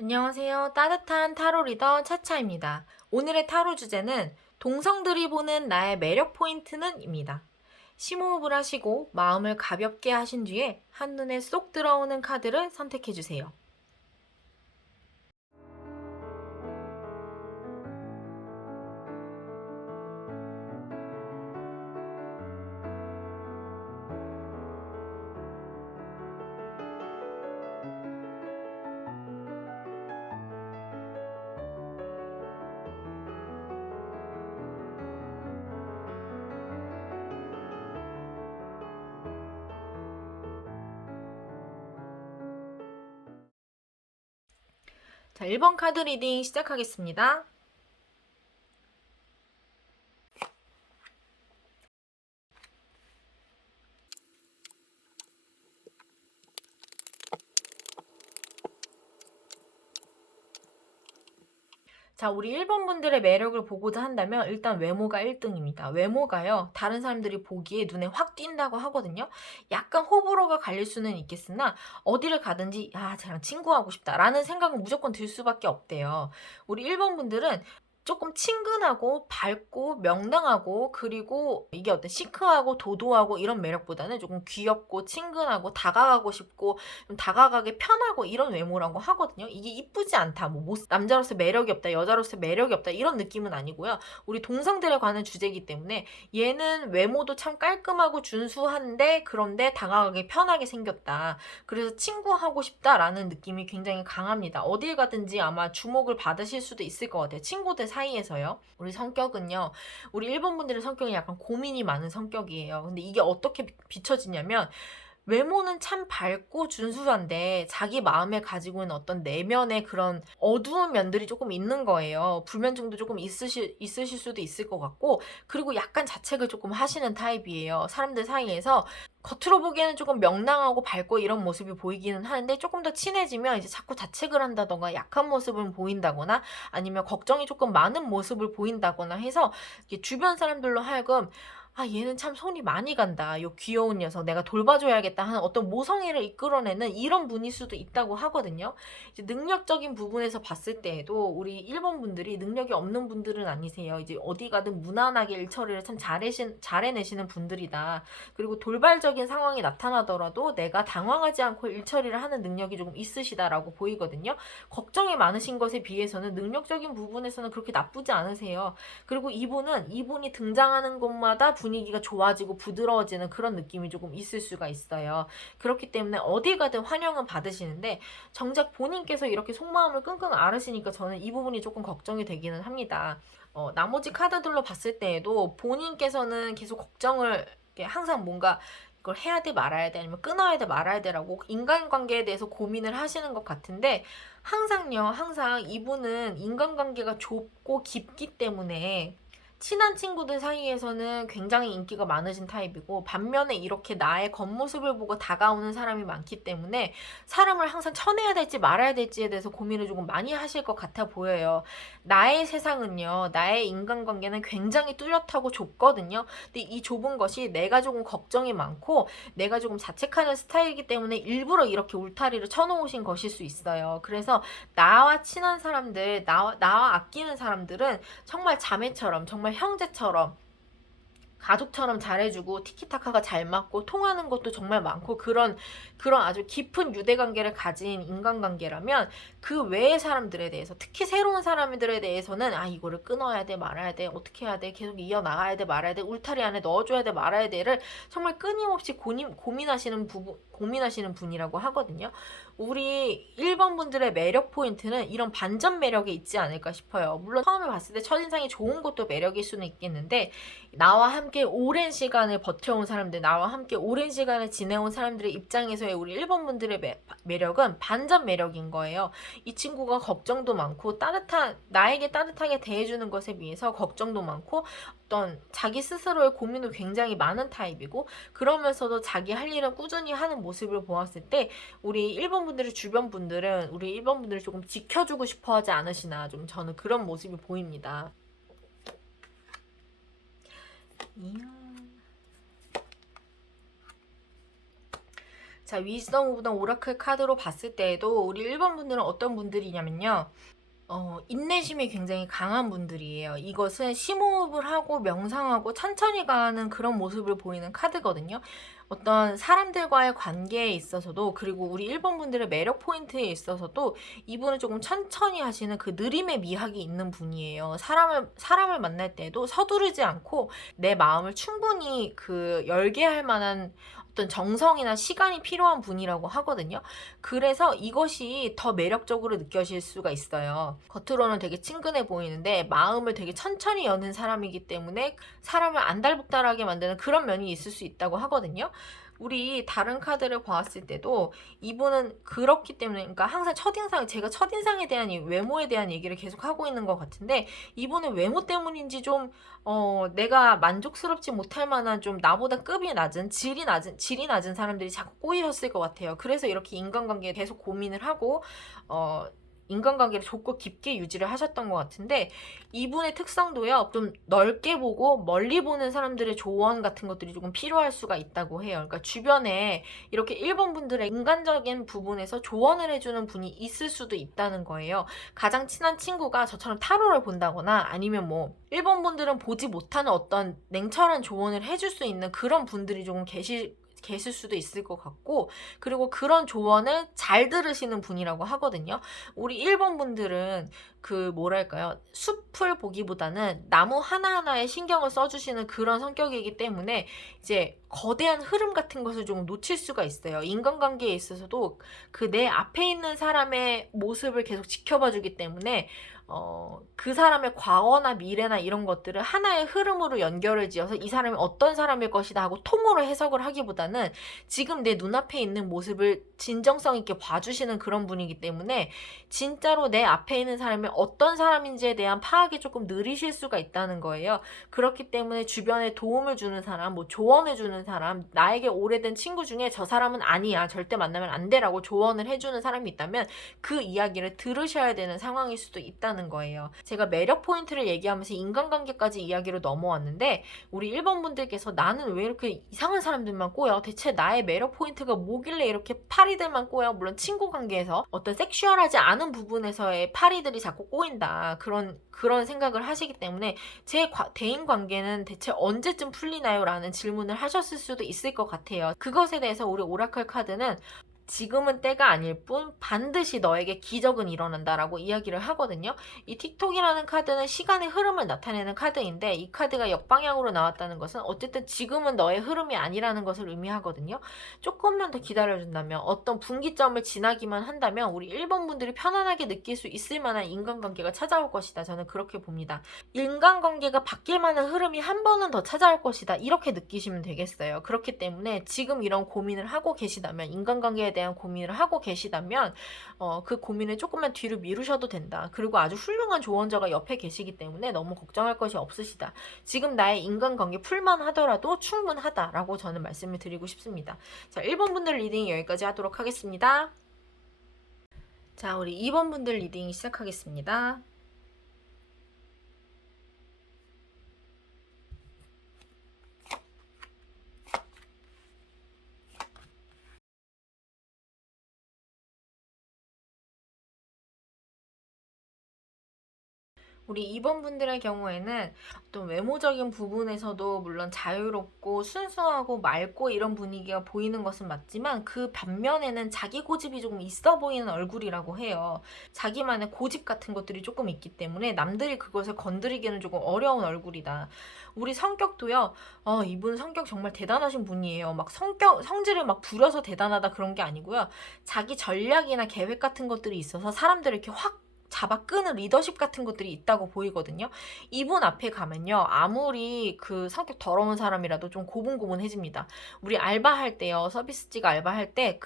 안녕하세요. 따뜻한 타로 리더 차차입니다. 오늘의 타로 주제는 동성들이 보는 나의 매력 포인트는 입니다. 심호흡을 하시고 마음을 가볍게 하신 뒤에 한눈에 쏙 들어오는 카드를 선택해 주세요. 자, 1번 카드 리딩 시작하겠습니다. 자, 우리 1번 분들의 매력을 보고자 한다면 일단 외모가 1등입니다. 외모가요, 다른 사람들이 보기에 눈에 확 띈다고 하거든요. 약간 호불호가 갈릴 수는 있겠으나 어디를 가든지 쟤랑 친구하고 싶다라는 생각은 무조건 들 수밖에 없대요. 우리 1번 분들은 조금 친근하고 밝고 명랑하고, 그리고 이게 어떤 시크하고 도도하고 이런 매력보다는 조금 귀엽고 친근하고 다가가고 싶고 좀 다가가기 편하고 이런 외모라고 하거든요. 이게 이쁘지 않다, 남자로서 매력이 없다, 여자로서 매력이 없다 이런 느낌은 아니고요. 우리 동성들에 관한 주제이기 때문에 얘는 외모도 참 깔끔하고 준수한데 그런데 다가가기 편하게 생겼다. 그래서 친구하고 싶다라는 느낌이 굉장히 강합니다. 어딜 가든지 아마 주목을 받으실 수도 있을 것 같아요. 친구들 사이에서요. 우리 성격은요, 우리 일본 분들의 성격은 약간 고민이 많은 성격이에요. 근데 이게 어떻게 비춰지냐면, 외모는 참 밝고 준수한데 자기 마음에 가지고 있는 어떤 내면의 그런 어두운 면들이 조금 있는 거예요. 불면증도 조금 있으실 수도 있을 것 같고, 그리고 약간 자책을 조금 하시는 타입이에요. 사람들 사이에서 겉으로 보기에는 조금 명랑하고 밝고 이런 모습이 보이기는 하는데, 조금 더 친해지면 이제 자꾸 자책을 한다던가 약한 모습을 보인다거나 아니면 걱정이 조금 많은 모습을 보인다거나 해서 주변 사람들로 하여금 얘는 참 손이 많이 간다, 요 귀여운 녀석 내가 돌봐줘야겠다 하는 어떤 모성애를 이끌어내는 이런 분일 수도 있다고 하거든요. 이제 능력적인 부분에서 봤을 때에도 우리 일본 분들이 능력이 없는 분들은 아니세요. 이제 어디 가든 무난하게 일 처리를 참 잘해내시는 분들이다. 그리고 돌발적인 상황이 나타나더라도 내가 당황하지 않고 일 처리를 하는 능력이 조금 있으시다라고 보이거든요. 걱정이 많으신 것에 비해서는 능력적인 부분에서는 그렇게 나쁘지 않으세요. 그리고 이분이 등장하는 곳마다 분위기가 좋아지고 부드러워지는 그런 느낌이 조금 있을 수가 있어요. 그렇기 때문에 어디 가든 환영은 받으시는데, 정작 본인께서 이렇게 속마음을 끙끙 앓으시니까 저는 이 부분이 조금 걱정이 되기는 합니다. 나머지 카드들로 봤을 때에도 본인께서는 계속 걱정을 항상 뭔가 이걸 해야 돼 말아야 돼 아니면 끊어야 돼 말아야 돼라고 인간관계에 대해서 고민을 하시는 것 같은데, 항상 이분은 인간관계가 좁고 깊기 때문에 친한 친구들 사이에서는 굉장히 인기가 많으신 타입이고, 반면에 이렇게 나의 겉모습을 보고 다가오는 사람이 많기 때문에 사람을 항상 쳐내야 될지 말아야 될지에 대해서 고민을 조금 많이 하실 것 같아 보여요. 나의 세상은요, 나의 인간관계는 굉장히 뚜렷하고 좁거든요. 근데 이 좁은 것이 내가 조금 걱정이 많고 내가 조금 자책하는 스타일이기 때문에 일부러 이렇게 울타리를 쳐놓으신 것일 수 있어요. 그래서 나와 친한 사람들, 나와 아끼는 사람들은 정말 자매처럼, 정말 형제처럼, 가족처럼 잘해주고 티키타카가 잘 맞고 통하는 것도 정말 많고, 그런 아주 깊은 유대관계를 가진 인간관계라면 그 외의 사람들에 대해서, 특히 새로운 사람들에 대해서는 이거를 끊어야 돼 말아야 돼 어떻게 해야 돼 계속 이어나가야 돼 말아야 돼 울타리 안에 넣어줘야 돼 말아야 돼를 정말 끊임없이 고민하시는 분이라고 하거든요. 우리 1번 분들의 매력 포인트는 이런 반전 매력에 있지 않을까 싶어요. 물론 처음에 봤을 때 첫인상이 좋은 것도 매력일 수는 있겠는데, 나와 함께 오랜 시간을 버텨온 사람들, 나와 함께 오랜 시간을 지내온 사람들의 입장에서의 우리 1번 분들의 매력은 반전 매력인 거예요. 이 친구가 걱정도 많고 나에게 따뜻하게 대해주는 것에 비해서 걱정도 많고 어떤 자기 스스로의 고민도 굉장히 많은 타입이고, 그러면서도 자기 할 일은 꾸준히 하는 모습을 보았을 때 우리 1번 분들의 주변 분들은 우리 1번 분들을 조금 지켜주고 싶어 하지 않으시나, 좀 저는 그런 모습이 보입니다. 이야. 자, 위즈덤 오브 더 오라클 카드로 봤을 때에도 우리 1번 분들은 어떤 분들이냐면요. 인내심이 굉장히 강한 분들이에요. 이것은 심호흡을 하고 명상하고 천천히 가는 그런 모습을 보이는 카드거든요. 어떤 사람들과의 관계에 있어서도, 그리고 우리 1번 분들의 매력 포인트에 있어서도 이분은 조금 천천히 하시는 그 느림의 미학이 있는 분이에요. 사람을 만날 때도 서두르지 않고 내 마음을 충분히 열게 할 만한 어떤 정성이나 시간이 필요한 분이라고 하거든요. 그래서 이것이 더 매력적으로 느껴질 수가 있어요. 겉으로는 되게 친근해 보이는데 마음을 되게 천천히 여는 사람이기 때문에 사람을 안달복달하게 만드는 그런 면이 있을 수 있다고 하거든요. 우리 다른 카드를 보았을 때도 이분은 그렇기 때문에, 그러니까 항상 제가 첫인상에 대한 외모에 대한 얘기를 계속 하고 있는 것 같은데, 이분은 외모 때문인지 좀 내가 만족스럽지 못할 만한, 좀 나보다 급이 낮은, 질이 낮은 사람들이 자꾸 꼬이셨을 것 같아요. 그래서 이렇게 인간관계에 계속 고민을 하고 인간관계를 좁고 깊게 유지를 하셨던 것 같은데, 이분의 특성도요, 좀 넓게 보고 멀리 보는 사람들의 조언 같은 것들이 조금 필요할 수가 있다고 해요. 그러니까 주변에 이렇게 1번 분들의 인간적인 부분에서 조언을 해주는 분이 있을 수도 있다는 거예요. 가장 친한 친구가 저처럼 타로를 본다거나, 아니면 1번 분들은 보지 못하는 어떤 냉철한 조언을 해줄 수 있는 그런 분들이 조금 계실 수도 있을 것 같고, 그리고 그런 조언을 잘 들으시는 분이라고 하거든요. 우리 1번 분들은 뭐랄까요, 숲을 보기보다는 나무 하나하나에 신경을 써주시는 그런 성격이기 때문에 이제 거대한 흐름 같은 것을 좀 놓칠 수가 있어요. 인간관계에 있어서도 내 앞에 있는 사람의 모습을 계속 지켜봐 주기 때문에 그 사람의 과거나 미래나 이런 것들을 하나의 흐름으로 연결을 지어서 이 사람이 어떤 사람일 것이다 하고 통으로 해석을 하기보다는 지금 내 눈앞에 있는 모습을 진정성 있게 봐주시는 그런 분이기 때문에 진짜로 내 앞에 있는 사람이 어떤 사람인지에 대한 파악이 조금 느리실 수가 있다는 거예요. 그렇기 때문에 주변에 도움을 주는 사람, 조언을 주는 사람, 나에게 오래된 친구 중에 저 사람은 아니야, 절대 만나면 안 돼라고 조언을 해주는 사람이 있다면 그 이야기를 들으셔야 되는 상황일 수도 있다는 거예요. 제가 매력 포인트를 얘기하면서 인간관계까지 이야기로 넘어왔는데, 우리 1번 분들께서 나는 왜 이렇게 이상한 사람들만 꼬여? 대체 나의 매력 포인트가 뭐길래 이렇게 파리들만 꼬여? 물론 친구 관계에서 어떤 섹슈얼하지 않은 부분에서의 파리들이 자꾸 꼬인다, 그런 생각을 하시기 때문에 제 대인 관계는 대체 언제쯤 풀리나요? 라는 질문을 하셨을 수도 있을 것 같아요. 그것에 대해서 우리 오라클 카드는 지금은 때가 아닐 뿐 반드시 너에게 기적은 일어난다라고 이야기를 하거든요. 이 틱톡이라는 카드는 시간의 흐름을 나타내는 카드인데, 이 카드가 역방향으로 나왔다는 것은 어쨌든 지금은 너의 흐름이 아니라는 것을 의미하거든요. 조금만 더 기다려준다면, 어떤 분기점을 지나기만 한다면 우리 1번 분들이 편안하게 느낄 수 있을 만한 인간관계가 찾아올 것이다. 저는 그렇게 봅니다. 인간관계가 바뀔 만한 흐름이 한 번은 더 찾아올 것이다, 이렇게 느끼시면 되겠어요. 그렇기 때문에 지금 이런 고민을 하고 계시다면, 인간관계에 대한 고민을 하고 계시다면 그 고민을 조금만 뒤로 미루셔도 된다. 그리고 아주 훌륭한 조언자가 옆에 계시기 때문에 너무 걱정할 것이 없으시다. 지금 나의 인간관계 풀만 하더라도 충분하다라고 저는 말씀을 드리고 싶습니다. 자, 1번 분들 리딩 여기까지 하도록 하겠습니다. 자, 우리 2번 분들 리딩 시작하겠습니다. 우리 2번 분들의 경우에는 어떤 외모적인 부분에서도 물론 자유롭고 순수하고 맑고 이런 분위기가 보이는 것은 맞지만, 그 반면에는 자기 고집이 조금 있어 보이는 얼굴이라고 해요. 자기만의 고집 같은 것들이 조금 있기 때문에 남들이 그것을 건드리기는 조금 어려운 얼굴이다. 우리 성격도요, 이분 성격 정말 대단하신 분이에요. 막 성질을 막 부려서 대단하다 그런 게 아니고요. 자기 전략이나 계획 같은 것들이 있어서 사람들을 이렇게 확 잡아 끄는 리더십 같은 것들이 있다고 보이거든요. 이분 앞에 가면요, 아무리 성격 더러운 사람이라도 좀 고분고분해집니다. 우리 알바할 때요, 서비스직 알바할 때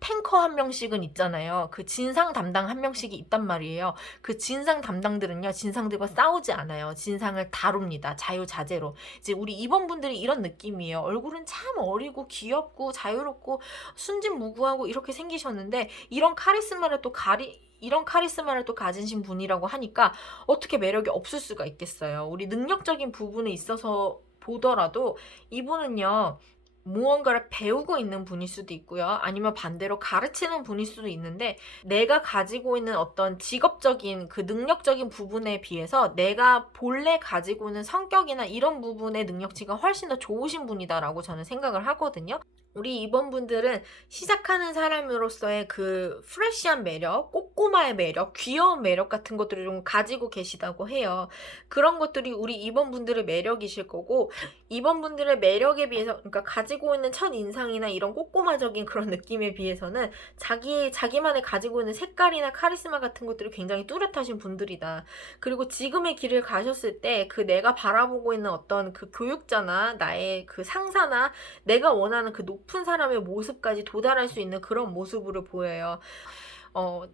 탱커 한 명씩은 있잖아요. 진상 담당 한 명씩이 있단 말이에요. 진상 담당들은요, 진상들과 싸우지 않아요. 진상을 다룹니다. 자유자재로. 이제 우리 2번 분들이 이런 느낌이에요. 얼굴은 참 어리고 귀엽고 자유롭고 순진무구하고 이렇게 생기셨는데, 이런 카리스마를 또 가지신 분이라고 하니까 어떻게 매력이 없을 수가 있겠어요. 우리 능력적인 부분에 있어서 보더라도 이분은요, 무언가를 배우고 있는 분일 수도 있고요. 아니면 반대로 가르치는 분일 수도 있는데 내가 가지고 있는 어떤 직업적인 그 능력적인 부분에 비해서 내가 본래 가지고 있는 성격이나 이런 부분의 능력치가 훨씬 더 좋으신 분이다라고 저는 생각을 하거든요. 우리 이번분들은 시작하는 사람으로서의 그 프레시한 매력, 꼬꼬마의 매력, 귀여운 매력 같은 것들을 좀 가지고 계시다고 해요. 그런 것들이 우리 이번분들의 매력이실 거고, 이번분들의 매력에 비해서, 그러니까 가지고 있는 첫인상이나 이런 꼬꼬마적인 그런 느낌에 비해서는 자기만의 가지고 있는 색깔이나 카리스마 같은 것들이 굉장히 뚜렷하신 분들이다. 그리고 지금의 길을 가셨을 때 그 내가 바라보고 있는 어떤 그 교육자나 나의 그 상사나 내가 원하는 그 높은 사람의 모습까지 도달할 수 있는 그런 모습으로 보여요.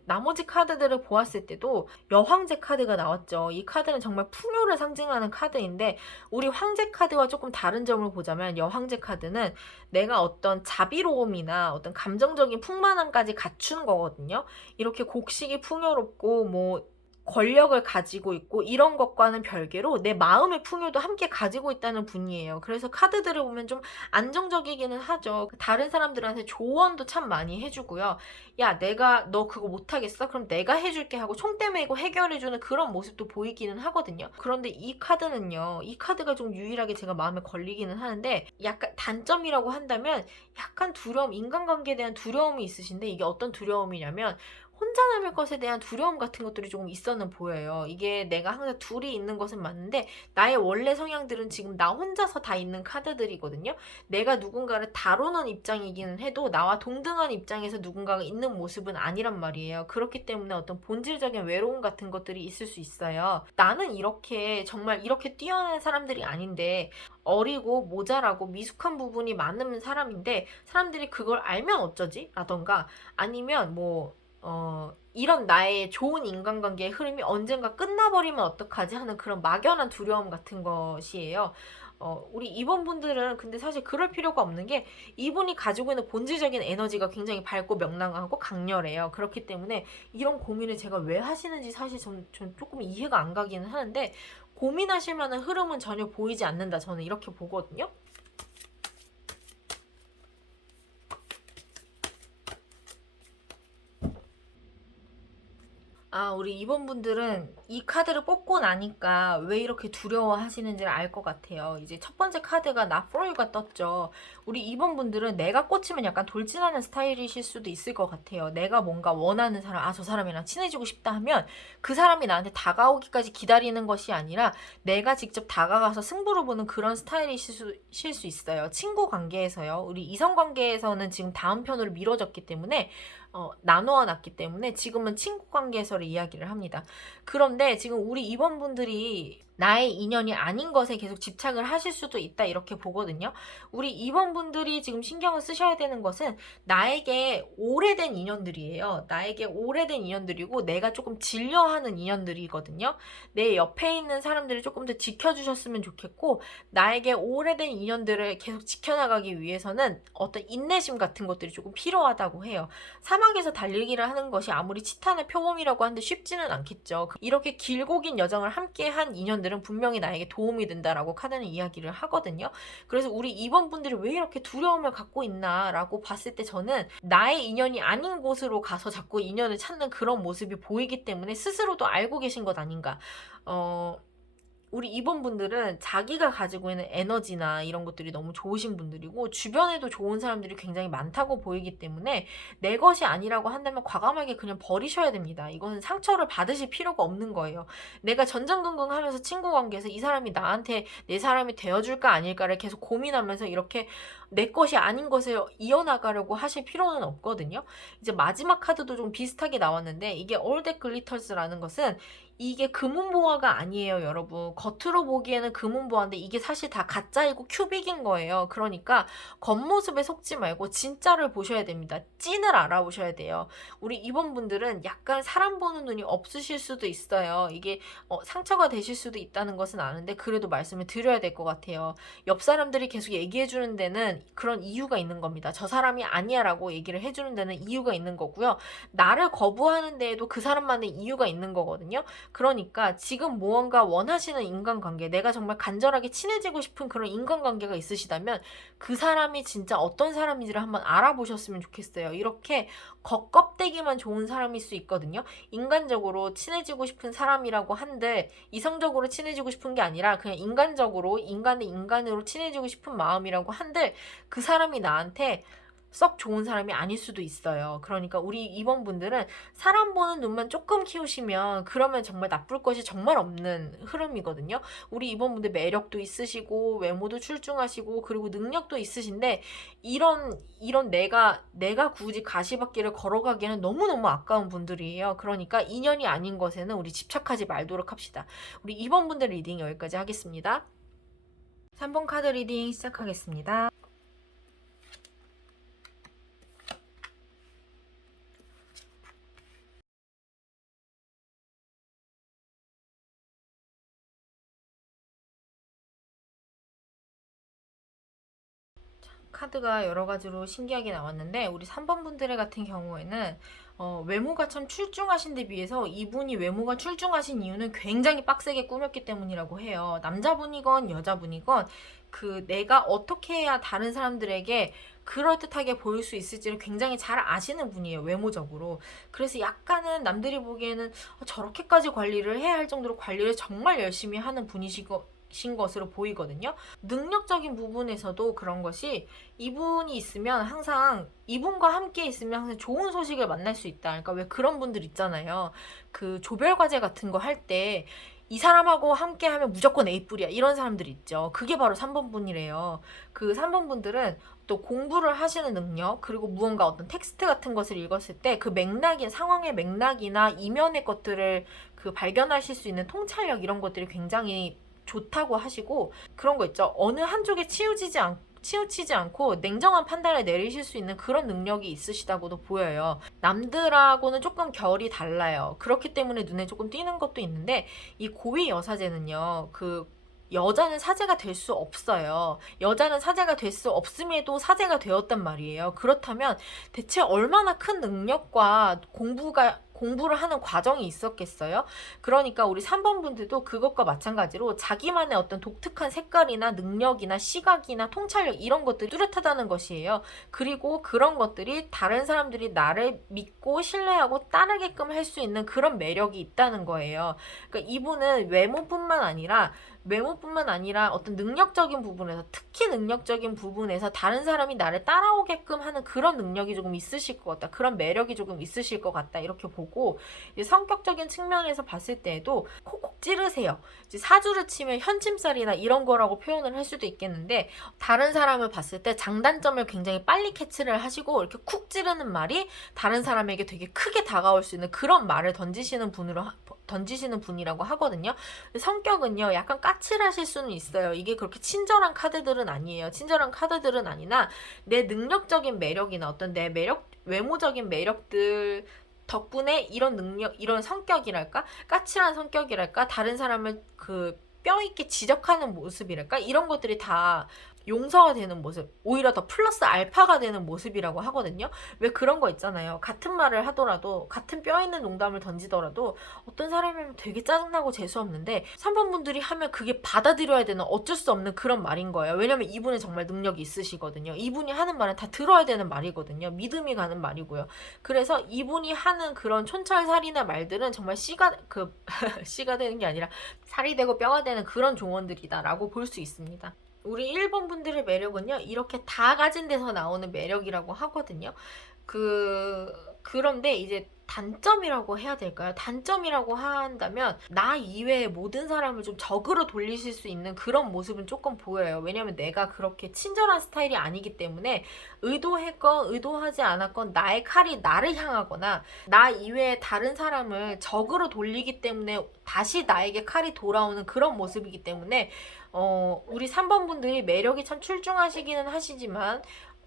나머지 카드들을 보았을 때도 여황제 카드가 나왔죠. 이 카드는 정말 풍요를 상징하는 카드인데 우리 황제 카드와 조금 다른 점을 보자면 여황제 카드는 내가 어떤 자비로움이나 어떤 감정적인 풍만함까지 갖춘 거거든요. 이렇게 곡식이 풍요롭고 뭐 권력을 가지고 있고 이런 것과는 별개로 내 마음의 풍요도 함께 가지고 있다는 분이에요. 그래서 카드들을 보면 좀 안정적이기는 하죠. 다른 사람들한테 조언도 참 많이 해주고요. 야, 너 그거 못하겠어? 그럼 내가 해줄게 하고 총대 메고 해결해주는 그런 모습도 보이기는 하거든요. 그런데 이 카드는요, 이 카드가 좀 유일하게 제가 마음에 걸리기는 하는데 약간 단점이라고 한다면 약간 인간관계에 대한 두려움이 있으신데 이게 어떤 두려움이냐면 혼자 남을 것에 대한 두려움 같은 것들이 조금 있어는 보여요. 이게 내가 항상 둘이 있는 것은 맞는데 나의 원래 성향들은 지금 나 혼자서 다 있는 카드들이거든요. 내가 누군가를 다루는 입장이기는 해도 나와 동등한 입장에서 누군가가 있는 모습은 아니란 말이에요. 그렇기 때문에 어떤 본질적인 외로움 같은 것들이 있을 수 있어요. 나는 정말 이렇게 뛰어난 사람들이 아닌데 어리고 모자라고 미숙한 부분이 많은 사람인데 사람들이 그걸 알면 어쩌지? 라던가 아니면 이런 나의 좋은 인간관계의 흐름이 언젠가 끝나버리면 어떡하지 하는 그런 막연한 두려움 같은 것이에요. 우리 이번분들은 근데 사실 그럴 필요가 없는 게 이분이 가지고 있는 본질적인 에너지가 굉장히 밝고 명랑하고 강렬해요. 그렇기 때문에 이런 고민을 제가 왜 하시는지 사실 전 조금 이해가 안 가기는 하는데 고민하실 만한 흐름은 전혀 보이지 않는다. 저는 이렇게 보거든요. 우리 이번분들은 이 카드를 뽑고 나니까 왜 이렇게 두려워하시는지를 알 것 같아요. 이제 첫 번째 카드가 Not For You가 떴죠. 우리 이번분들은 내가 꽂히면 약간 돌진하는 스타일이실 수도 있을 것 같아요. 내가 뭔가 원하는 사람, 저 사람이랑 친해지고 싶다 하면 그 사람이 나한테 다가오기까지 기다리는 것이 아니라 내가 직접 다가가서 승부를 보는 그런 스타일이실 수 있어요. 친구 관계에서요. 우리 이성 관계에서는 지금 다음 편으로 미뤄졌기 때문에 나누어 놨기 때문에 지금은 친구 관계에서를 이야기를 합니다. 그런데 지금 우리 이번분들이 나의 인연이 아닌 것에 계속 집착을 하실 수도 있다 이렇게 보거든요. 우리 이번분들이 지금 신경을 쓰셔야 되는 것은 나에게 오래된 인연들이에요. 나에게 오래된 인연들이고 내가 조금 질려하는 인연들이거든요. 내 옆에 있는 사람들을 조금 더 지켜주셨으면 좋겠고 나에게 오래된 인연들을 계속 지켜나가기 위해서는 어떤 인내심 같은 것들이 조금 필요하다고 해요. 사막에서 달리기를 하는 것이 아무리 치탄의 표범이라고 하는데 쉽지는 않겠죠. 이렇게 길고 긴 여정을 함께 한 인연들은 분명히 나에게 도움이 된다라고 카드는 이야기를 하거든요. 그래서 우리 이번 분들이 왜 이렇게 두려움을 갖고 있나라고 봤을 때 저는 나의 인연이 아닌 곳으로 가서 자꾸 인연을 찾는 그런 모습이 보이기 때문에 스스로도 알고 계신 것 아닌가. 우리 이번분들은 자기가 가지고 있는 에너지나 이런 것들이 너무 좋으신 분들이고 주변에도 좋은 사람들이 굉장히 많다고 보이기 때문에 내 것이 아니라고 한다면 과감하게 그냥 버리셔야 됩니다. 이거는 상처를 받으실 필요가 없는 거예요. 내가 전전긍긍하면서 친구 관계에서 이 사람이 나한테 내 사람이 되어줄까 아닐까를 계속 고민하면서 이렇게 내 것이 아닌 것을 이어나가려고 하실 필요는 없거든요. 이제 마지막 카드도 좀 비슷하게 나왔는데 이게 All That Glitters라는 것은 이게 금은보화가 아니에요, 여러분. 겉으로 보기에는 금은보화인데 이게 사실 다 가짜이고 큐빅인 거예요. 그러니까 겉모습에 속지 말고 진짜를 보셔야 됩니다. 찐을 알아보셔야 돼요. 우리 이번 분들은 약간 사람 보는 눈이 없으실 수도 있어요. 이게 상처가 되실 수도 있다는 것은 아는데 그래도 말씀을 드려야 될 것 같아요. 옆 사람들이 계속 얘기해주는 데는 그런 이유가 있는 겁니다. 저 사람이 아니야 라고 얘기를 해주는 데는 이유가 있는 거고요. 나를 거부하는 데에도 그 사람만의 이유가 있는 거거든요. 그러니까 지금 무언가 원하시는 인간관계, 내가 정말 간절하게 친해지고 싶은 그런 인간관계가 있으시다면 그 사람이 진짜 어떤 사람인지를 한번 알아보셨으면 좋겠어요. 이렇게 겉껍데기만 좋은 사람일 수 있거든요. 인간적으로 친해지고 싶은 사람이라고 한들 이성적으로 친해지고 싶은 게 아니라 그냥 인간적으로 인간의 인간으로 친해지고 싶은 마음이라고 한들 그 사람이 나한테 썩 좋은 사람이 아닐 수도 있어요. 그러니까 우리 2번 분들은 사람 보는 눈만 조금 키우시면 그러면 정말 나쁠 것이 정말 없는 흐름이거든요. 우리 2번 분들 매력도 있으시고 외모도 출중하시고 그리고 능력도 있으신데 이런 내가 굳이 가시밭길을 걸어가기에는 너무너무 아까운 분들이에요. 그러니까 인연이 아닌 것에는 우리 집착하지 말도록 합시다. 우리 2번 분들 리딩 여기까지 하겠습니다. 3번 카드 리딩 시작하겠습니다. 카드가 여러 가지로 신기하게 나왔는데 우리 3번 분들의 같은 경우에는 외모가 참 출중하신 데 비해서 이분이 외모가 출중하신 이유는 굉장히 빡세게 꾸몄기 때문이라고 해요. 남자분이건 여자분이건 그 내가 어떻게 해야 다른 사람들에게 그럴듯하게 보일 수 있을지를 굉장히 잘 아시는 분이에요. 외모적으로. 그래서 약간은 남들이 보기에는 저렇게까지 관리를 해야 할 정도로 관리를 정말 열심히 하는 분이시고 신 것으로 보이거든요. 능력적인 부분에서도 그런 것이 이분이 있으면 항상 이분과 함께 있으면 항상 좋은 소식을 만날 수 있다. 그러니까 왜 그런 분들 있잖아요. 그 조별 과제 같은 거 할 때 이 사람하고 함께 하면 무조건 A뿔이야. 이런 사람들 있죠. 그게 바로 3번 분이래요. 그 3번 분들은 또 공부를 하시는 능력, 그리고 무언가 어떤 텍스트 같은 것을 읽었을 때 그 맥락이, 상황의 맥락이나 이면의 것들을 그 발견하실 수 있는 통찰력 이런 것들이 굉장히 좋다고 하시고 그런 거 있죠. 어느 한쪽에 치우치지 않고 냉정한 판단을 내리실 수 있는 그런 능력이 있으시다고도 보여요. 남들하고는 조금 결이 달라요. 그렇기 때문에 눈에 조금 띄는 것도 있는데 이 고위 여사제는요. 그 여자는 사제가 될 수 없어요. 여자는 사제가 될 수 없음에도 사제가 되었단 말이에요. 그렇다면 대체 얼마나 큰 능력과 공부를 하는 과정이 있었겠어요? 그러니까 우리 3번 분들도 그것과 마찬가지로 자기만의 어떤 독특한 색깔이나 능력이나 시각이나 통찰력 이런 것들이 뚜렷하다는 것이에요. 그리고 그런 것들이 다른 사람들이 나를 믿고 신뢰하고 따르게끔 할 수 있는 그런 매력이 있다는 거예요. 그러니까 이분은 외모뿐만 아니라 어떤 능력적인 부분에서 특히 능력적인 부분에서 다른 사람이 나를 따라오게끔 하는 그런 능력이 조금 있으실 것 같다. 그런 매력이 조금 있으실 것 같다. 이렇게 보고 이제 성격적인 측면에서 봤을 때에도 콕콕 찌르세요. 이제 사주를 치면 현침살이나 이런 거라고 표현을 할 수도 있겠는데 다른 사람을 봤을 때 장단점을 굉장히 빨리 캐치를 하시고 이렇게 쿡 찌르는 말이 다른 사람에게 되게 크게 다가올 수 있는 그런 말을 던지시는 분이라고 하거든요. 성격은요 약간 까칠하실 수는 있어요. 이게 그렇게 친절한 카드들은 아니에요. 친절한 카드들은 아니나 내 능력적인 매력이나 어떤 내 외모적인 매력들 덕분에 이런 능력, 이런 성격이랄까? 까칠한 성격이랄까? 다른 사람을 그 뼈있게 지적하는 모습이랄까? 이런 것들이 다 용서가 되는 모습, 오히려 더 플러스 알파가 되는 모습이라고 하거든요. 왜 그런 거 있잖아요. 같은 말을 하더라도 같은 뼈 있는 농담을 던지더라도 어떤 사람이면 되게 짜증나고 재수없는데 3번 분들이 하면 그게 받아들여야 되는 어쩔 수 없는 그런 말인 거예요. 왜냐면 이분은 정말 능력이 있으시거든요. 이분이 하는 말은 다 들어야 되는 말이거든요. 믿음이 가는 말이고요. 그래서 이분이 하는 그런 촌철살인의 말들은 정말 씨가 되는 게 아니라 살이 되고 뼈가 되는 그런 조언들이다라고 볼 수 있습니다. 우리 1번 분들의 매력은요, 이렇게 다 가진 데서 나오는 매력이라고 하거든요. 그런데 이제 단점이라고 해야 될까요? 단점이라고 한다면 나 이외의 모든 사람을 좀 적으로 돌리실 수 있는 그런 모습은 조금 보여요. 왜냐면 내가 그렇게 친절한 스타일이 아니기 때문에 의도했건 의도하지 않았건 나의 칼이 나를 향하거나 나 이외의 다른 사람을 적으로 돌리기 때문에 다시 나에게 칼이 돌아오는 그런 모습이기 때문에 우리 3번 분들이 매력이 참 출중하시기는 하시지만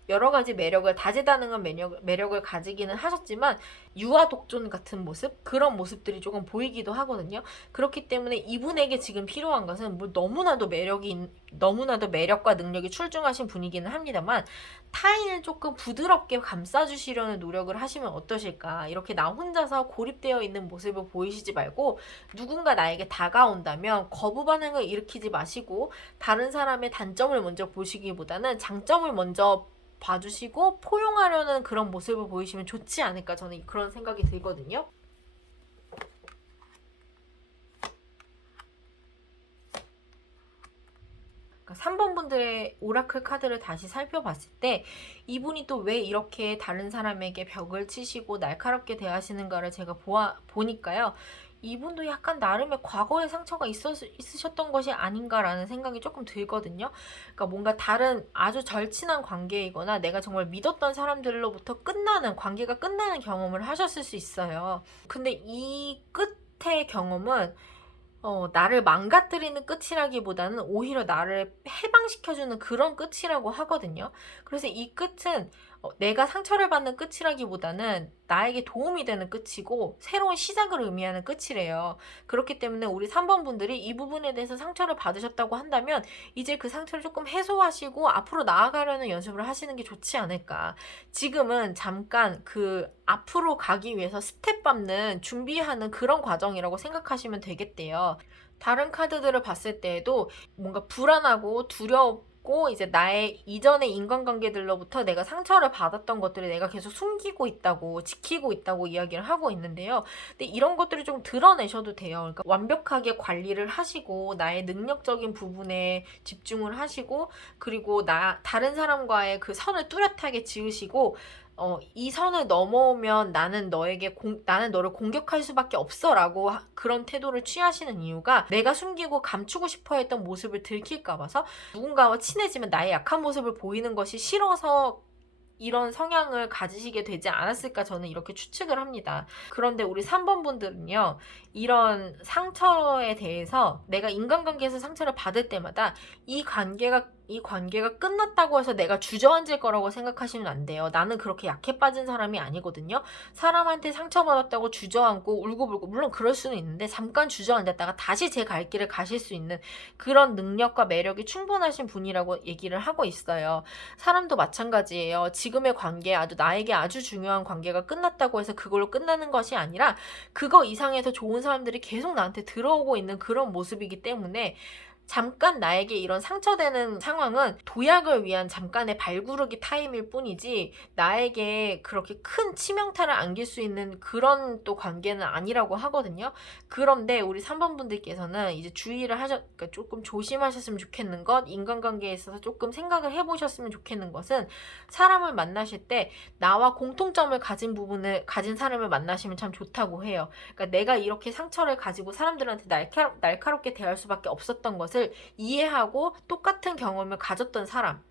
여러 가지 매력을 다재다능한 매력을 가지기는 하셨지만 유아 독존 같은 모습, 그런 모습들이 조금 보이기도 하거든요. 그렇기 때문에 이분에게 지금 필요한 것은 뭐 너무나도 매력과 능력이 출중하신 분이기는 합니다만 타인을 조금 부드럽게 감싸주시려는 노력을 하시면 어떠실까. 이렇게 나 혼자서 고립되어 있는 모습을 보이시지 말고 누군가 나에게 다가온다면 거부 반응을 일으키지 마시고 다른 사람의 단점을 먼저 보시기보다는 장점을 먼저 봐주시고 포용하려는 그런 모습을 보이시면 좋지 않을까, 저는 그런 생각이 들거든요. 3번 분들의 오라클 카드를 다시 살펴봤을 때 이분이 또 왜 이렇게 다른 사람에게 벽을 치시고 날카롭게 대하시는가를 제가 보니까요. 이분도 약간 나름의 과거의 상처가 있으셨던 것이 아닌가라는 생각이 조금 들거든요. 그러니까 뭔가 다른 아주 절친한 관계이거나 내가 정말 믿었던 사람들로부터 관계가 끝나는 경험을 하셨을 수 있어요. 근데 이 끝의 경험은 나를 망가뜨리는 끝이라기보다는 오히려 나를 해방시켜주는 그런 끝이라고 하거든요. 그래서 이 끝은 내가 상처를 받는 끝이라기보다는 나에게 도움이 되는 끝이고 새로운 시작을 의미하는 끝이래요. 그렇기 때문에 우리 3번 분들이 이 부분에 대해서 상처를 받으셨다고 한다면 이제 그 상처를 조금 해소하시고 앞으로 나아가려는 연습을 하시는 게 좋지 않을까. 지금은 잠깐 그 앞으로 가기 위해서 스텝 밟는 준비하는 그런 과정이라고 생각하시면 되겠대요. 다른 카드들을 봤을 때에도 뭔가 불안하고 두렵고 이제 나의 이전의 인간관계들로부터 내가 상처를 받았던 것들을 내가 계속 숨기고 있다고, 지키고 있다고 이야기를 하고 있는데요. 근데 이런 것들을 좀 드러내셔도 돼요. 그러니까 완벽하게 관리를 하시고 나의 능력적인 부분에 집중을 하시고 그리고 다른 사람과의 그 선을 뚜렷하게 지으시고 이 선을 넘어오면 나는 너를 공격할 수밖에 없어라고 그런 태도를 취하시는 이유가 내가 숨기고 감추고 싶어 했던 모습을 들킬까 봐서 누군가와 친해지면 나의 약한 모습을 보이는 것이 싫어서 이런 성향을 가지시게 되지 않았을까 저는 이렇게 추측을 합니다. 그런데 우리 3번 분들은요. 이런 상처에 대해서 내가 인간관계에서 상처를 받을 때마다 이 관계가 끝났다고 해서 내가 주저앉을 거라고 생각하시면 안 돼요. 나는 그렇게 약해 빠진 사람이 아니거든요. 사람한테 상처받았다고 주저앉고 울고불고 물론 그럴 수는 있는데 잠깐 주저앉았다가 다시 제 갈 길을 가실 수 있는 그런 능력과 매력이 충분하신 분이라고 얘기를 하고 있어요. 사람도 마찬가지예요. 지금의 관계 나에게 아주 중요한 관계가 끝났다고 해서 그걸로 끝나는 것이 아니라 그거 이상에서 좋은 사람들이 계속 나한테 들어오고 있는 그런 모습이기 때문에 잠깐 나에게 이런 상처되는 상황은 도약을 위한 잠깐의 발구르기 타임일 뿐이지 나에게 그렇게 큰 치명타를 안길 수 있는 그런 또 관계는 아니라고 하거든요. 그런데 우리 3번 분들께서는 이제 그러니까 조금 조심하셨으면 좋겠는 것, 인간관계에 있어서 조금 생각을 해보셨으면 좋겠는 것은 사람을 만나실 때 나와 공통점을 가진 사람을 만나시면 참 좋다고 해요. 그러니까 내가 이렇게 상처를 가지고 사람들한테 날카롭게 대할 수밖에 없었던 것을 이해하고 똑같은 경험을 가졌던 사람,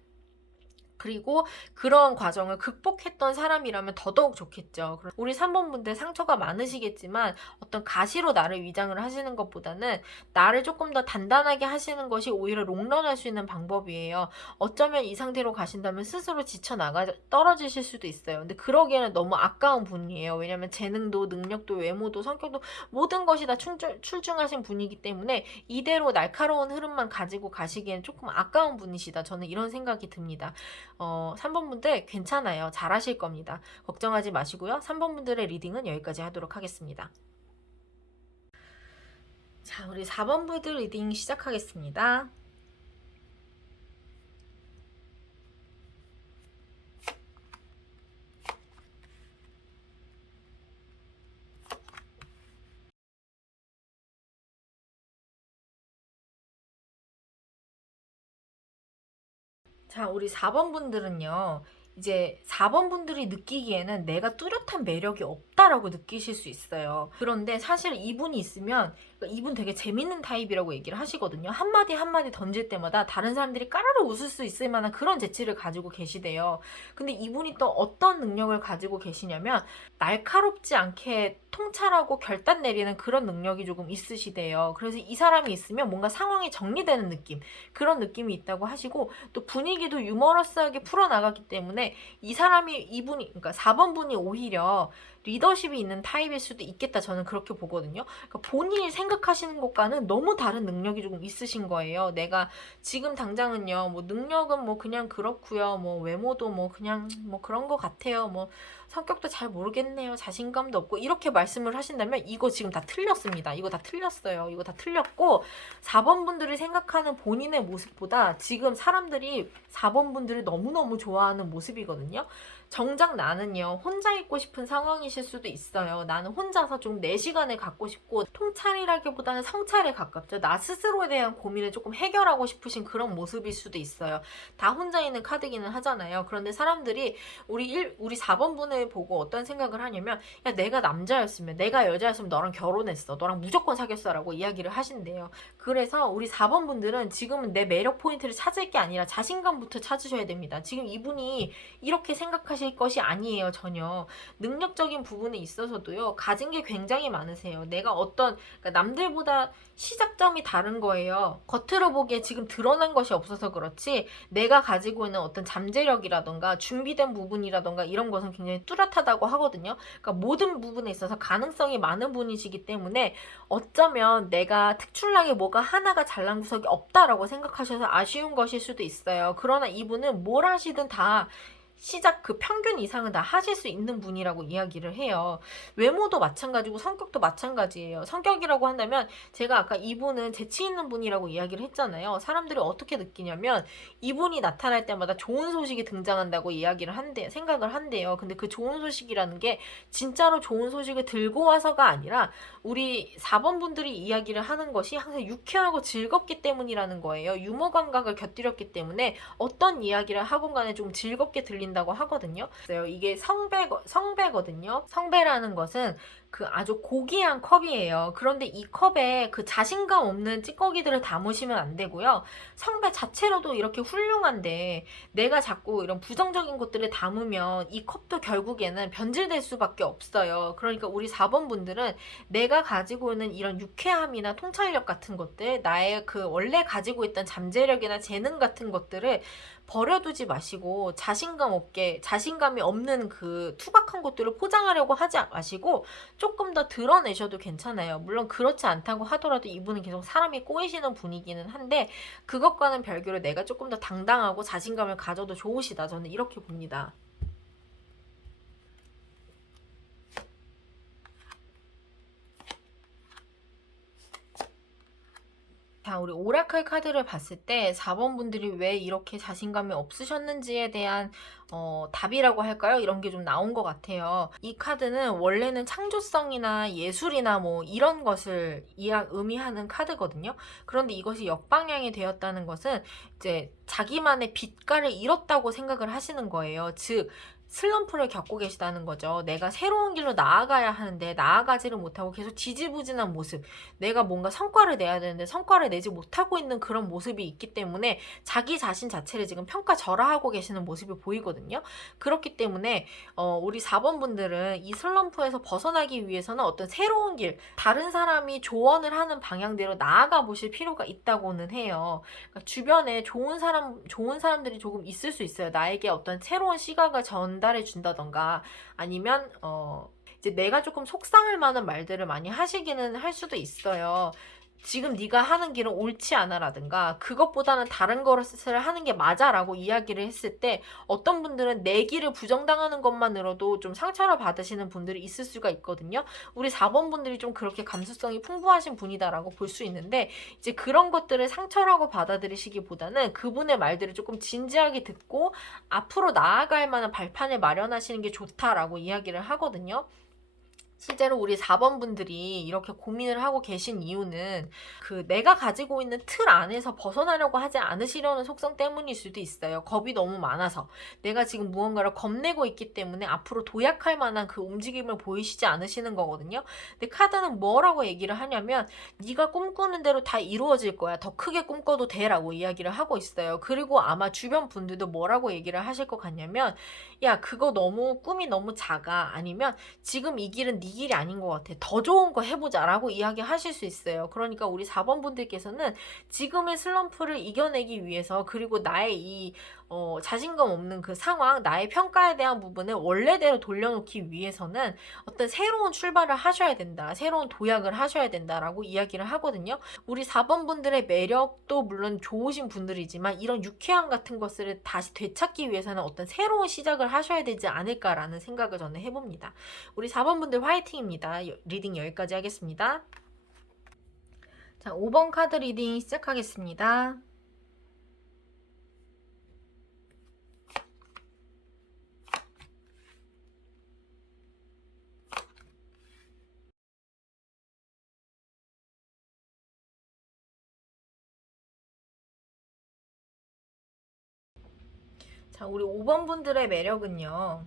그리고 그런 과정을 극복했던 사람이라면 더더욱 좋겠죠. 우리 3번 분들 상처가 많으시겠지만 어떤 가시로 나를 위장을 하시는 것보다는 나를 조금 더 단단하게 하시는 것이 오히려 롱런할 수 있는 방법이에요. 어쩌면 이 상태로 가신다면 스스로 떨어지실 수도 있어요. 근데 그러기에는 너무 아까운 분이에요. 왜냐면 재능도 능력도 외모도 성격도 모든 것이 다 출중하신 분이기 때문에 이대로 날카로운 흐름만 가지고 가시기에는 조금 아까운 분이시다. 저는 이런 생각이 듭니다. 3번 분들 괜찮아요. 잘하실 겁니다. 걱정하지 마시고요. 3번 분들의 리딩은 여기까지 하도록 하겠습니다. 자, 우리 4번 분들 리딩 시작하겠습니다. 자, 우리 4번 분들은요. 이제 4번 분들이 느끼기에는 내가 뚜렷한 매력이 없다라고 느끼실 수 있어요. 그런데 사실 이분이 있으면 그러니까 이분 되게 재밌는 타입이라고 얘기를 하시거든요. 한마디 한마디 던질 때마다 다른 사람들이 까르르 웃을 수 있을 만한 그런 재치를 가지고 계시대요. 근데 이분이 또 어떤 능력을 가지고 계시냐면 날카롭지 않게 통찰하고 결단 내리는 그런 능력이 조금 있으시대요. 그래서 이 사람이 있으면 뭔가 상황이 정리되는 느낌, 그런 느낌이 있다고 하시고 또 분위기도 유머러스하게 풀어나가기 때문에 때문에 이 사람이 이분이 그러니까 4번 분이 오히려 리더십이 있는 타입일 수도 있겠다. 저는 그렇게 보거든요. 그러니까 본인이 생각하시는 것과는 너무 다른 능력이 조금 있으신 거예요. 내가 지금 당장은요, 뭐 능력은 뭐 그냥 그렇고요. 뭐 외모도 뭐 그냥 뭐 그런 것 같아요. 뭐 성격도 잘 모르겠네요. 자신감도 없고 이렇게 말씀을 하신다면 이거 지금 다 틀렸습니다. 이거 다 틀렸어요. 이거 다 틀렸고 4번 분들이 생각하는 본인의 모습보다 지금 사람들이 4번 분들을 너무너무 좋아하는 모습이거든요. 정작 나는요, 혼자 있고 싶은 상황이실 수도 있어요. 나는 혼자서 좀 내 시간을 갖고 싶고, 통찰이라기보다는 성찰에 가깝죠. 나 스스로에 대한 고민을 조금 해결하고 싶으신 그런 모습일 수도 있어요. 다 혼자 있는 카드기는 하잖아요. 그런데 사람들이 우리 4번 분을 보고 어떤 생각을 하냐면, 야, 내가 남자였으면, 내가 여자였으면 너랑 결혼했어. 너랑 무조건 사귀었어. 라고 이야기를 하신대요. 그래서 우리 4번 분들은 지금은 내 매력 포인트를 찾을 게 아니라 자신감부터 찾으셔야 됩니다. 지금 이분이 이렇게 생각하실 것이 아니에요. 전혀. 능력적인 부분에 있어서도요. 가진 게 굉장히 많으세요. 내가 그러니까 남들보다 시작점이 다른 거예요. 겉으로 보기에 지금 드러난 것이 없어서 그렇지 내가 가지고 있는 어떤 잠재력이라던가 준비된 부분이라던가 이런 것은 굉장히 뚜렷하다고 하거든요. 그러니까 모든 부분에 있어서 가능성이 많은 분이시기 때문에 어쩌면 내가 특출나게 뭐가 하나가 잘난 구석이 없다라고 생각하셔서 아쉬운 것일 수도 있어요. 그러나 이분은 뭘 하시든 다 시작 그 평균 이상은 다 하실 수 있는 분이라고 이야기를 해요. 외모도 마찬가지고 성격도 마찬가지예요. 성격이라고 한다면 제가 아까 이분은 재치 있는 분이라고 이야기를 했잖아요. 사람들이 어떻게 느끼냐면 이분이 나타날 때마다 좋은 소식이 등장한다고 이야기를 생각을 한대요. 근데 그 좋은 소식이라는 게 진짜로 좋은 소식을 들고 와서가 아니라 우리 4번 분들이 이야기를 하는 것이 항상 유쾌하고 즐겁기 때문이라는 거예요. 유머 감각을 곁들였기 때문에 어떤 이야기를 하건 간에 좀 즐겁게 들린다고 하거든요. 이게 성배거든요. 성배라는 것은 그 아주 고귀한 컵이에요. 그런데 이 컵에 그 자신감 없는 찌꺼기들을 담으시면 안 되고요. 성배 자체로도 이렇게 훌륭한데 내가 자꾸 이런 부정적인 것들을 담으면 이 컵도 결국에는 변질될 수밖에 없어요. 그러니까 우리 4번 분들은 내가 가지고 있는 이런 유쾌함이나 통찰력 같은 것들, 나의 그 원래 가지고 있던 잠재력이나 재능 같은 것들을 버려두지 마시고 자신감이 없는 그 투박한 것들을 포장하려고 하지 마시고 조금 더 드러내셔도 괜찮아요. 물론 그렇지 않다고 하더라도 이분은 계속 사람이 꼬이시는 분이기는 한데 그것과는 별개로 내가 조금 더 당당하고 자신감을 가져도 좋으시다. 저는 이렇게 봅니다. 자, 우리 오라클 카드를 봤을 때 4번 분들이 왜 이렇게 자신감이 없으셨는지에 대한 답이라고 할까요? 이런 게 좀 나온 것 같아요. 이 카드는 원래는 창조성이나 예술이나 뭐 이런 것을 의미하는 카드거든요. 그런데 이것이 역방향이 되었다는 것은 이제 자기만의 빛깔을 잃었다고 생각을 하시는 거예요. 즉 슬럼프를 겪고 계시다는 거죠. 내가 새로운 길로 나아가야 하는데 나아가지를 못하고 계속 지지부진한 모습, 내가 뭔가 성과를 내야 되는데 성과를 내지 못하고 있는 그런 모습이 있기 때문에 자기 자신 자체를 지금 평가절하하고 계시는 모습이 보이거든요. 그렇기 때문에 우리 4번 분들은 이 슬럼프에서 벗어나기 위해서는 어떤 새로운 길, 다른 사람이 조언을 하는 방향대로 나아가 보실 필요가 있다고는 해요. 그러니까 주변에 좋은 사람들이 조금 있을 수 있어요. 나에게 어떤 새로운 시각을 전달해 준다던가 아니면 이제 내가 조금 속상할 만한 말들을 많이 하시기는 할 수도 있어요. 지금 네가 하는 길은 옳지 않아라든가 그것보다는 다른 것을 하는 게 맞아라고 이야기를 했을 때 어떤 분들은 내 길을 부정당하는 것만으로도 좀 상처를 받으시는 분들이 있을 수가 있거든요. 우리 4번 분들이 좀 그렇게 감수성이 풍부하신 분이다라고 볼 수 있는데 이제 그런 것들을 상처라고 받아들이시기보다는 그분의 말들을 조금 진지하게 듣고 앞으로 나아갈 만한 발판을 마련하시는 게 좋다라고 이야기를 하거든요. 실제로 우리 4번 분들이 이렇게 고민을 하고 계신 이유는 그 내가 가지고 있는 틀 안에서 벗어나려고 하지 않으시려는 속성 때문일 수도 있어요. 겁이 너무 많아서. 내가 지금 무언가를 겁내고 있기 때문에 앞으로 도약할 만한 그 움직임을 보이시지 않으시는 거거든요. 근데 카드는 뭐라고 얘기를 하냐면 네가 꿈꾸는 대로 다 이루어질 거야. 더 크게 꿈꿔도 돼 라고 이야기를 하고 있어요. 그리고 아마 주변 분들도 뭐라고 얘기를 하실 것 같냐면 야 그거 꿈이 너무 작아. 아니면 지금 이 길은 네 길이 아닌 것 같아. 더 좋은 거 해보자 라고 이야기하실 수 있어요. 그러니까 우리 4번 분들께서는 지금의 슬럼프를 이겨내기 위해서, 그리고 나의 이 자신감 없는 그 상황, 나의 평가에 대한 부분을 원래대로 돌려놓기 위해서는 어떤 새로운 출발을 하셔야 된다, 새로운 도약을 하셔야 된다라고 이야기를 하거든요. 우리 4번 분들의 매력도 물론 좋으신 분들이지만 이런 유쾌함 같은 것을 다시 되찾기 위해서는 어떤 새로운 시작을 하셔야 되지 않을까라는 생각을 저는 해봅니다. 우리 4번 분들 화이팅입니다. 리딩 여기까지 하겠습니다. 자, 5번 카드 리딩 시작하겠습니다. 자, 우리 5번 분들의 매력은요,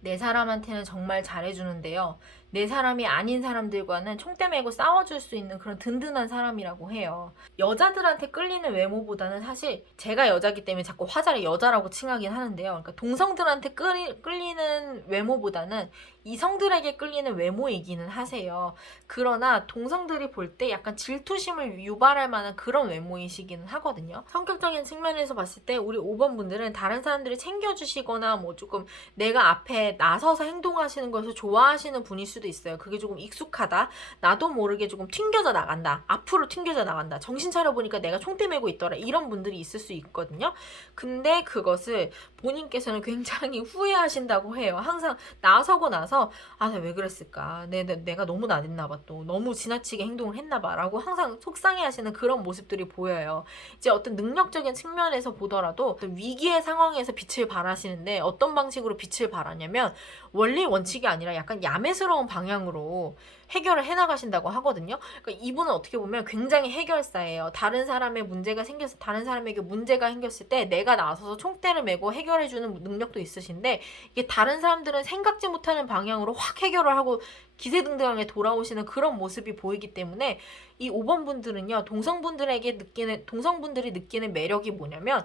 내 사람한테는 정말 잘해주는데요, 내 사람이 아닌 사람들과는 총대 메고 싸워줄 수 있는 그런 든든한 사람이라고 해요. 여자들한테 끌리는 외모보다는, 사실 제가 여자기 때문에 자꾸 화자를 여자라고 칭하긴 하는데요, 그러니까 동성들한테 끌리는 외모보다는 이성들에게 끌리는 외모이기는 하세요. 그러나 동성들이 볼 때 약간 질투심을 유발할 만한 그런 외모이시기는 하거든요. 성격적인 측면에서 봤을 때 우리 5번 분들은 다른 사람들이 챙겨주시거나 뭐 조금 내가 앞에 나서서 행동하시는 것을 좋아하시는 분일 수도 있어요. 그게 조금 익숙하다, 나도 모르게 조금 튕겨져 나간다, 앞으로 튕겨져 나간다, 정신 차려보니까 내가 총대 메고 있더라, 이런 분들이 있을 수 있거든요. 근데 그것을 본인께서는 굉장히 후회하신다고 해요. 항상 나서고 나서 아, 왜 그랬을까, 내가 너무 나댔나 봐, 또 너무 지나치게 행동을 했나 봐 라고 항상 속상해 하시는 그런 모습들이 보여요. 이제 어떤 능력적인 측면에서 보더라도 어떤 위기의 상황에서 빛을 발하시는데, 어떤 방식으로 빛을 발하냐면 원리 원칙이 아니라 약간 야매스러운 방향으로 해결을 해나가신다고 하거든요. 그러니까 이분은 어떻게 보면 굉장히 해결사예요. 다른 사람의 문제가 생겨서, 다른 사람에게 문제가 생겼을 때 내가 나서서 총대를 메고 해결해주는 능력도 있으신데, 이게 다른 사람들은 생각지 못하는 방향으로 확 해결을 하고 기세등등하게 돌아오시는 그런 모습이 보이기 때문에 이 5번 분들은요, 동성분들이 느끼는 매력이 뭐냐면,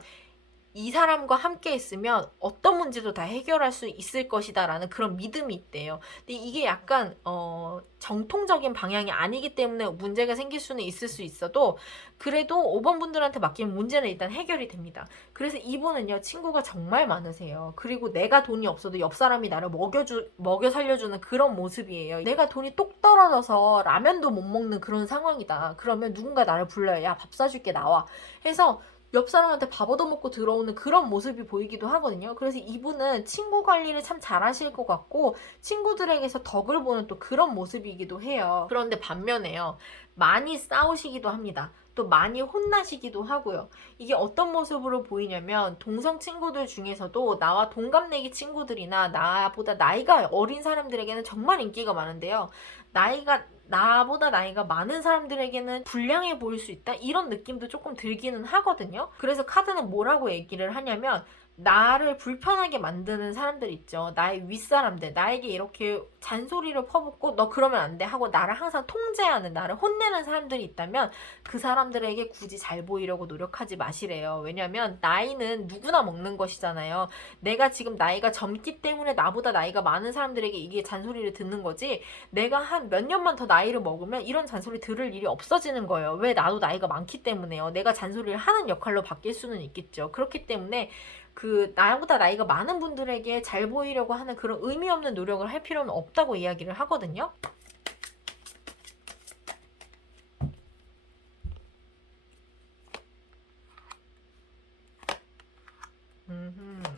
이 사람과 함께 있으면 어떤 문제도 다 해결할 수 있을 것이다 라는 그런 믿음이 있대요. 근데 이게 약간 정통적인 방향이 아니기 때문에 문제가 생길 수는 있을 수 있어도, 그래도 5번 분들한테 맡기면 문제는 일단 해결이 됩니다. 그래서 이분은요, 친구가 정말 많으세요. 그리고 내가 돈이 없어도 옆 사람이 나를 먹여 살려주는 그런 모습이에요. 내가 돈이 똑 떨어져서 라면도 못 먹는 그런 상황이다, 그러면 누군가 나를 불러요. 야, 밥 사줄게, 나와 해서 옆 사람한테 밥 얻어먹고 들어오는 그런 모습이 보이기도 하거든요. 그래서 이분은 친구 관리를 참 잘하실 것 같고, 친구들에게서 덕을 보는 또 그런 모습이기도 해요. 그런데 반면에요, 많이 싸우시기도 합니다. 또 많이 혼나시기도 하고요. 이게 어떤 모습으로 보이냐면, 동성 친구들 중에서도 나와 동갑내기 친구들이나 나보다 나이가 어린 사람들에게는 정말 인기가 많은데요, 나보다 나이가 많은 사람들에게는 불량해 보일 수 있다, 이런 느낌도 조금 들기는 하거든요. 그래서 카드는 뭐라고 얘기를 하냐면, 나를 불편하게 만드는 사람들 있죠. 나의 윗사람들, 나에게 이렇게 잔소리를 퍼붓고 너 그러면 안 돼 하고 나를 항상 통제하는, 나를 혼내는 사람들이 있다면 그 사람들에게 굳이 잘 보이려고 노력하지 마시래요. 왜냐면 나이는 누구나 먹는 것이잖아요. 내가 지금 나이가 젊기 때문에 나보다 나이가 많은 사람들에게 이게 잔소리를 듣는 거지, 내가 한 몇 년만 더 나이를 먹으면 이런 잔소리 들을 일이 없어지는 거예요. 왜? 나도 나이가 많기 때문에요. 내가 잔소리를 하는 역할로 바뀔 수는 있겠죠. 그렇기 때문에 나보다 나이가 많은 분들에게 잘 보이려고 하는 그런 의미 없는 노력을 할 필요는 없다고 이야기를 하거든요.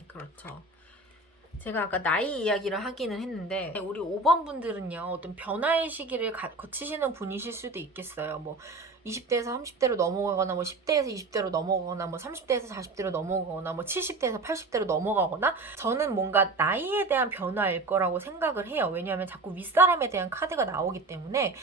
그렇죠. 제가 아까 나이 이야기를 하기는 했는데, 우리 5번 분들은요, 어떤 변화의 시기를 거치시는 분이실 수도 있겠어요. 뭐 20대에서 30대로 넘어가거나, 뭐 10대에서 20대로 넘어가거나, 뭐 30대에서 40대로 넘어가거나, 뭐 70대에서 80대로 넘어가거나, 저는 뭔가 나이에 대한 변화일 거라고 생각을 해요. 왜냐하면 자꾸 윗사람에 대한 카드가 나오기 때문에.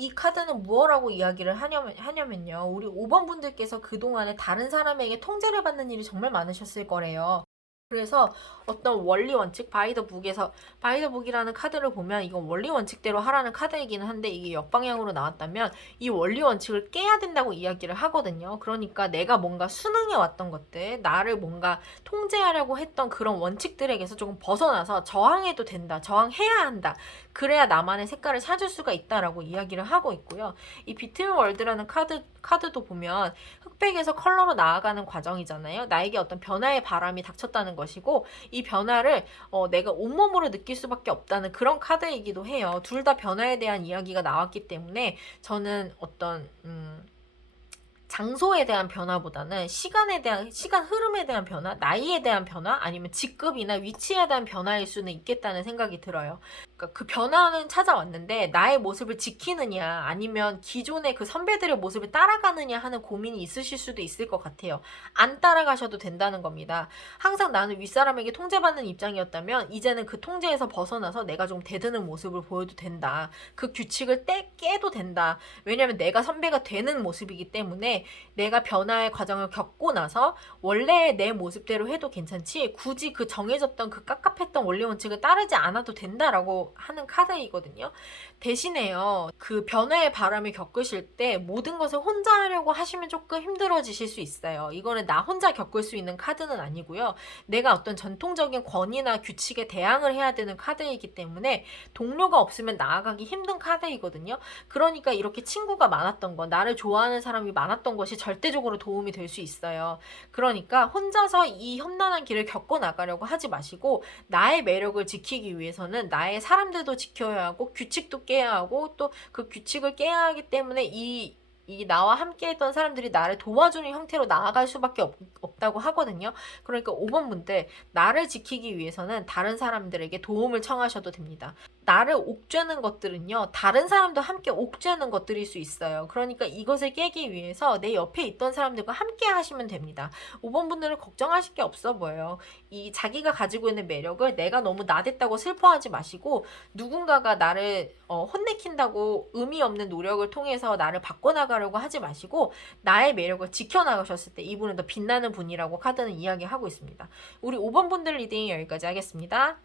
이 카드는 무엇라고 이야기를 하냐면요, 우리 5번 분들께서 그동안에 다른 사람에게 통제를 받는 일이 정말 많으셨을 거래요. 그래서 어떤 원리 원칙, 바이 더 북에서, 바이 더 북이라는 카드를 보면 이건 원리 원칙대로 하라는 카드이기는 한데, 이게 역방향으로 나왔다면 이 원리 원칙을 깨야 된다고 이야기를 하거든요. 그러니까 내가 뭔가 순응해 왔던 것들, 나를 뭔가 통제하려고 했던 그런 원칙들에게서 조금 벗어나서 저항해도 된다, 저항해야 한다, 그래야 나만의 색깔을 찾을 수가 있다라고 이야기를 하고 있고요. 이 비트윈 월드라는 카드도 보면 흑백에서 컬러로 나아가는 과정이잖아요. 나에게 어떤 변화의 바람이 닥쳤다는 것이고, 이 변화를 내가 온몸으로 느낄 수밖에 없다는 그런 카드이기도 해요. 둘 다 변화에 대한 이야기가 나왔기 때문에 저는 어떤 장소에 대한 변화보다는 시간 흐름에 대한 변화, 나이에 대한 변화, 아니면 직급이나 위치에 대한 변화일 수는 있겠다는 생각이 들어요. 그러니까 그 변화는 찾아왔는데 나의 모습을 지키느냐, 아니면 기존의 그 선배들의 모습을 따라가느냐 하는 고민이 있으실 수도 있을 것 같아요. 안 따라가셔도 된다는 겁니다. 항상 나는 윗사람에게 통제받는 입장이었다면 이제는 그 통제에서 벗어나서 내가 좀 대드는 모습을 보여도 된다. 그 규칙을 깨도 된다. 왜냐면 내가 선배가 되는 모습이기 때문에 내가 변화의 과정을 겪고 나서 원래의 내 모습대로 해도 괜찮지, 굳이 그 정해졌던 그 깝깝했던 원리 원칙을 따르지 않아도 된다라고 하는 카드이거든요. 대신에요, 그 변화의 바람을 겪으실 때 모든 것을 혼자 하려고 하시면 조금 힘들어지실 수 있어요. 이거는 나 혼자 겪을 수 있는 카드는 아니고요. 내가 어떤 전통적인 권위나 규칙에 대항을 해야 되는 카드이기 때문에 동료가 없으면 나아가기 힘든 카드이거든요. 그러니까 이렇게 친구가 많았던 거, 나를 좋아하는 사람이 많았던 것이 절대적으로 도움이 될 수 있어요. 그러니까 혼자서 이 험난한 길을 겪어 나가려고 하지 마시고, 나의 매력을 지키기 위해서는 나의 사람들도 지켜야 하고 규칙도 깨야 하고, 또 그 규칙을 깨야 하기 때문에 이 나와 함께 했던 사람들이 나를 도와주는 형태로 나아갈 수밖에 없다고 하거든요. 그러니까 5번 분들, 나를 지키기 위해서는 다른 사람들에게 도움을 청하셔도 됩니다. 나를 옥죄는 것들은요, 다른 사람도 함께 옥죄는 것들일 수 있어요. 그러니까 이것을 깨기 위해서 내 옆에 있던 사람들과 함께 하시면 됩니다. 5번 분들은 걱정하실 게 없어 보여요. 이 자기가 가지고 있는 매력을 내가 너무 나댔다고 슬퍼하지 마시고, 누군가가 나를 혼내킨다고 의미 없는 노력을 통해서 나를 바꿔나가려고 하지 마시고, 나의 매력을 지켜나가셨을 때 이분은 더 빛나는 분이라고 카드는 이야기하고 있습니다. 우리 5번 분들 리딩 여기까지 하겠습니다.